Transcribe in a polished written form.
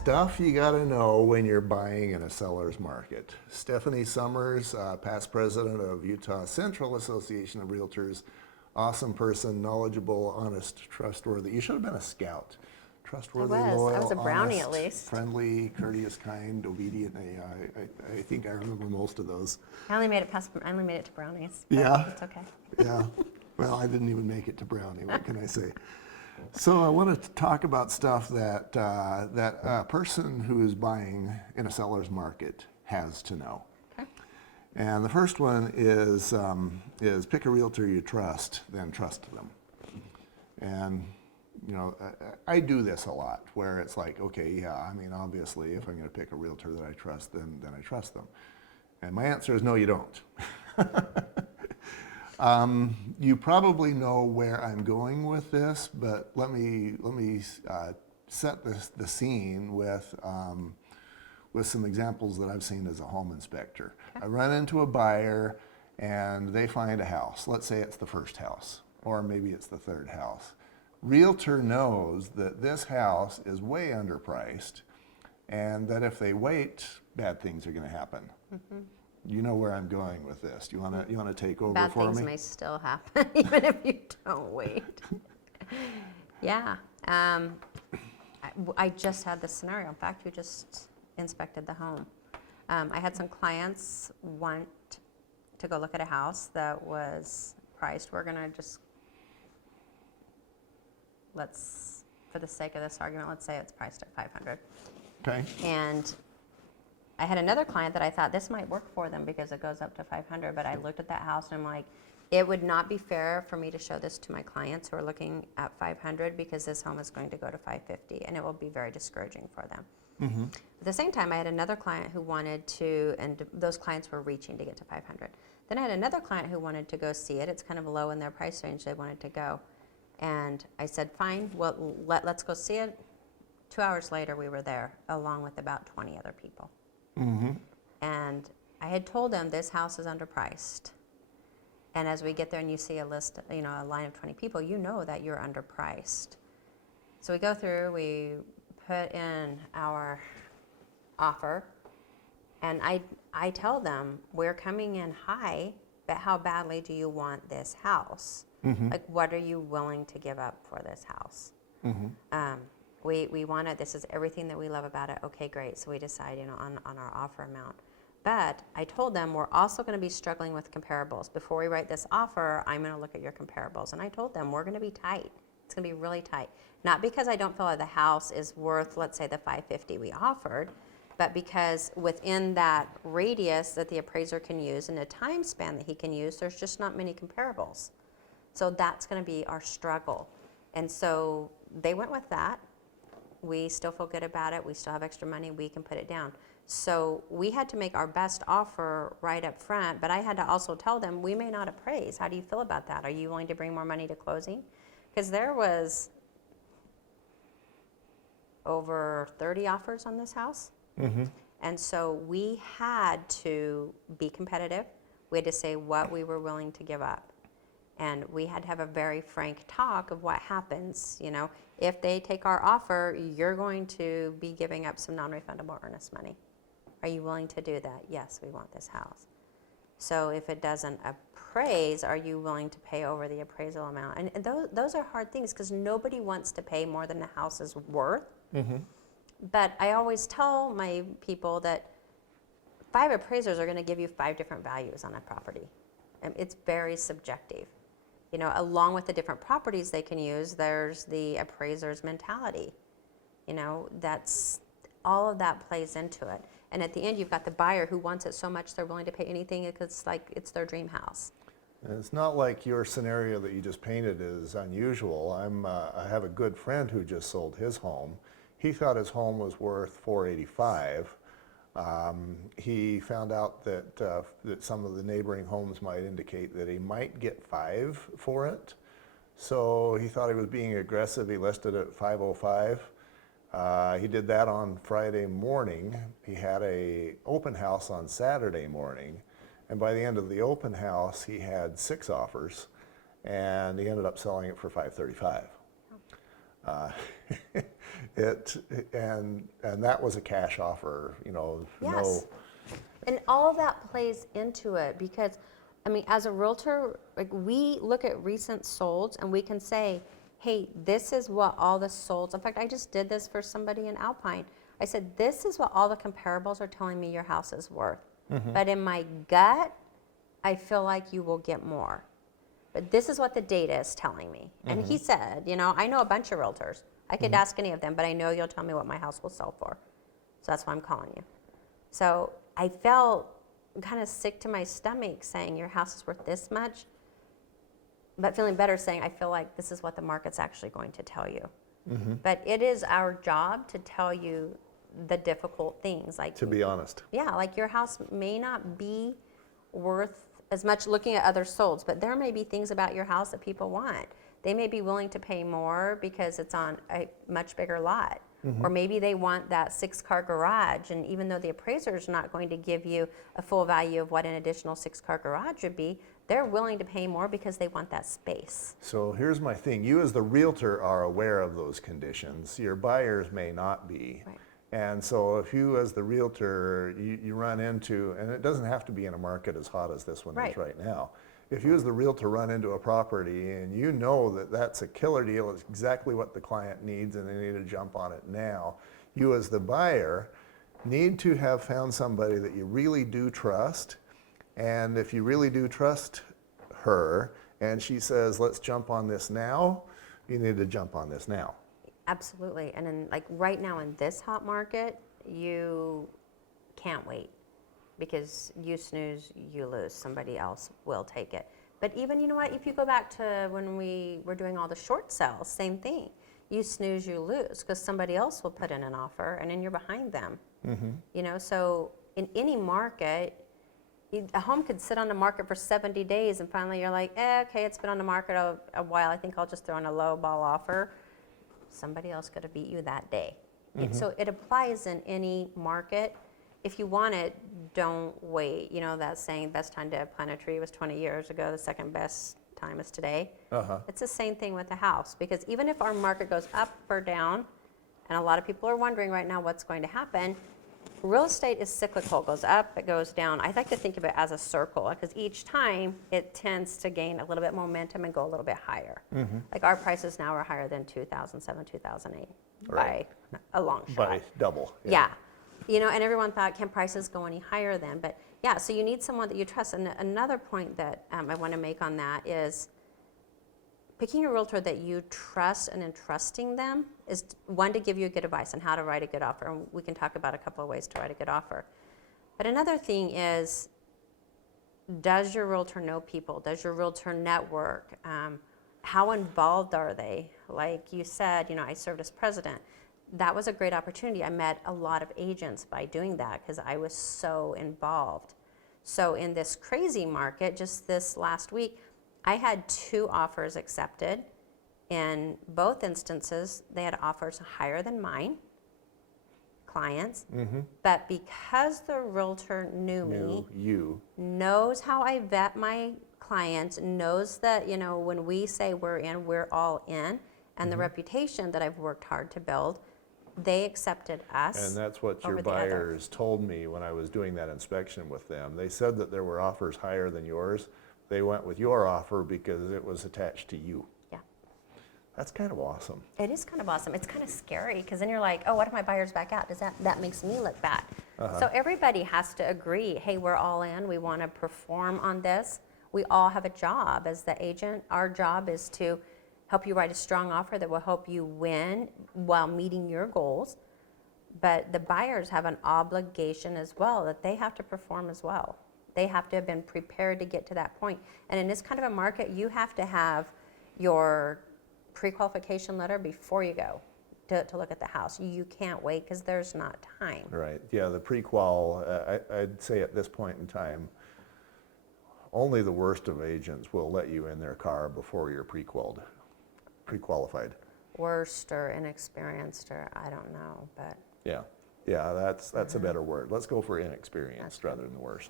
Stuff you gotta know when you're buying in a seller's market. Stephanie Summers, past president of Utah Central Association of Realtors, awesome person, knowledgeable, honest, trustworthy. You should have been a scout. Trustworthy, loyal, I was a brownie honest, at least. friendly, courteous, kind, obedient. I think I remember most of those. I only made it to brownies. Yeah? It's okay. Yeah. Well, I didn't even make it to brownie. What can I say? So I wanted to talk about stuff that that a person who is buying in a seller's market has to know. Okay. And the first one is pick a realtor you trust, then trust them. And you know, I do this a lot, where it's like, okay, yeah, I mean, obviously, if I'm going to pick a realtor that I trust, then I trust them. And my answer is no, you don't. You probably know where I'm going with this, but let me set the scene with some examples that I've seen as a home inspector. Okay. I run into a buyer and they find a house. Let's say it's the first house, or maybe it's the third house. Realtor knows that this house is way underpriced, and that if they wait, bad things are going to happen. Mm-hmm. You know where I'm going with this. Do you want to take over Bad for me? things may still happen even if you don't wait. Yeah. I just had this scenario. In fact, we just inspected the home. I had some clients want to go look at a house that was priced. We're going to just, for the sake of this argument, let's say it's priced at $500. Okay. And I had another client that I thought this might work for them because it goes up to $500, but I looked at that house and I'm like, it would not be fair for me to show this to my clients who are looking at $500 because this home is going to go to $550 and it will be very discouraging for them. Mm-hmm. At the same time, I had another client who wanted to, and those clients were reaching to get to $500. Then I had another client who wanted to go see it. It's kind of low in their price range. They wanted to go. And I said, fine, well, let's go see it. 2 hours later, we were there along with about 20 other people. Mm-hmm. And I had told them this house is underpriced. And as we get there and you see a list, a line of 20 people, you know that you're underpriced. So we go through, we put in our offer, and I tell them, we're coming in high, but how badly do you want this house? Mm-hmm. Like, what are you willing to give up for this house? Mm-hmm. We want it. This is everything that we love about it. Okay, great. So we decide, on our offer amount. But I told them we're also going to be struggling with comparables. Before we write this offer, I'm going to look at your comparables. And I told them we're going to be tight. It's going to be really tight. Not because I don't feel like the house is worth, let's say, the $550 we offered, but because within that radius that the appraiser can use and the time span that he can use, there's just not many comparables. So that's going to be our struggle. And so they went with that. We still feel good about it. We still have extra money. We can put it down. So we had to make our best offer right up front, but I had to also tell them we may not appraise. How do you feel about that? Are you willing to bring more money to closing? Because there was over 30 offers on this house. Mm-hmm. And so we had to be competitive. We had to say what we were willing to give up. And we had to have a very frank talk of what happens. If they take our offer, you're going to be giving up some non-refundable earnest money. Are you willing to do that? Yes, we want this house. So if it doesn't appraise, are you willing to pay over the appraisal amount? And those are hard things because nobody wants to pay more than the house is worth. Mm-hmm. But I always tell my people that 5 appraisers are going to give you 5 different values on a property. And it's very subjective. Along with the different properties they can use, there's the appraiser's mentality. That's all of that plays into it. And at the end, you've got the buyer who wants it so much they're willing to pay anything because it's their dream house. And it's not like your scenario that you just painted is unusual. I have a good friend who just sold his home. He thought his home was worth $485,000. He found out that some of the neighboring homes might indicate that he might get $5,000 for it. So he thought he was being aggressive. He listed it at $505,000. He did that on Friday morning. He had an open house on Saturday morning. And by the end of the open house, he had 6 offers. And he ended up selling it for $535,000. It, and that was a cash offer, you know, Yes. And all of that plays into it because, I mean, as a realtor, like we look at recent solds and we can say, hey, this is what all the solds. In fact, I just did this for somebody in Alpine. I said, this is what all the comparables are telling me your house is worth. But in my gut, I feel like you will get more. But this is what the data is telling me. And he said, you know, I know a bunch of realtors. I could ask any of them, but I know you'll tell me what my house will sell for. So that's why I'm calling you. So I felt kind of sick to my stomach saying your house is worth this much, but feeling better saying I feel like this is what the market's actually going to tell you. But it is our job to tell you the difficult things. Like, to be honest. yeah, like your house may not be worth as much looking at other solds, but there may be things about your house that people want. They may be willing to pay more because it's on a much bigger lot. Or maybe they want that 6-car garage, and even though the appraiser is not going to give you a full value of what an additional 6-car garage would be, they're willing to pay more because they want that space. So here's my thing. You as the realtor are aware of those conditions. Your buyers may not be. Right. And so if you as the realtor, you run into, and it doesn't have to be in a market as hot as this one Right. is right now. If you as the realtor run into a property and you know that that's a killer deal, it's exactly what the client needs and they need to jump on it now, you as the buyer need to have found somebody that you really do trust. And if you really do trust her and she says, let's jump on this now, you need to jump on this now. Absolutely. And in, like right now in this hot market, you can't wait because you snooze, you lose. Somebody else will take it. But even, you know what, if you go back to when we were doing all the short sales, same thing. You snooze, you lose because somebody else will put in an offer and then you're behind them. You know, so in any market, a home could sit on the market for 70 days and finally you're like, okay, it's been on the market a while. I think I'll just throw in a low ball offer. Somebody else could have beat you that day. So it applies in any market. If you want it, don't wait. You know that saying, best time to plant a tree was 20 years ago, the second best time is today. It's the same thing with the house because even if our market goes up or down, and a lot of people are wondering right now what's going to happen, real estate is cyclical, goes up, it goes down. I like to think of it as a circle because each time it tends to gain a little bit momentum and go a little bit higher. Like our prices now are higher than 2007, 2008 Right. by a long shot. By double. Yeah. You know, and everyone thought, can prices go any higher then? But yeah, so you need someone that you trust. And another point that I want to make on that is picking a realtor that you trust and entrusting them is one, to give you good advice on how to write a good offer. And we can talk about a couple of ways to write a good offer. But another thing is, does your realtor know people? Does your realtor network? How involved are they? Like you said, you know, I served as president. That was a great opportunity. I met a lot of agents by doing that because I was so involved. So in this crazy market, just this last week, I had 2 offers accepted. In both instances, they had offers higher than mine, clients. But because the realtor knew me, knows how I vet my clients, knows that, you know, when we say we're in, we're all in, and the reputation that I've worked hard to build, they accepted us. And that's what your over the other. buyers told me when I was doing that inspection with them. They said that there were offers higher than yours. They went with your offer because it was attached to you. Yeah. That's kind of awesome. It is kind of awesome. It's kind of scary because then you're like, oh, what if my buyers back out? Does that makes me look bad? So everybody has to agree, hey, we're all in. We want to perform on this. We all have a job as the agent. Our job is to help you write a strong offer that will help you win while meeting your goals. But the buyers have an obligation as well that they have to perform as well. They have to have been prepared to get to that point. And in this kind of a market, you have to have your pre-qualification letter before you go to look at the house. You can't wait because there's not time. Right. Yeah, the pre-qual, I'd say at this point in time, only the worst of agents will let you in their car before you're pre-qualified. Worst or inexperienced or I don't know, but Yeah, that's a better word. Let's go for inexperienced rather than the worst.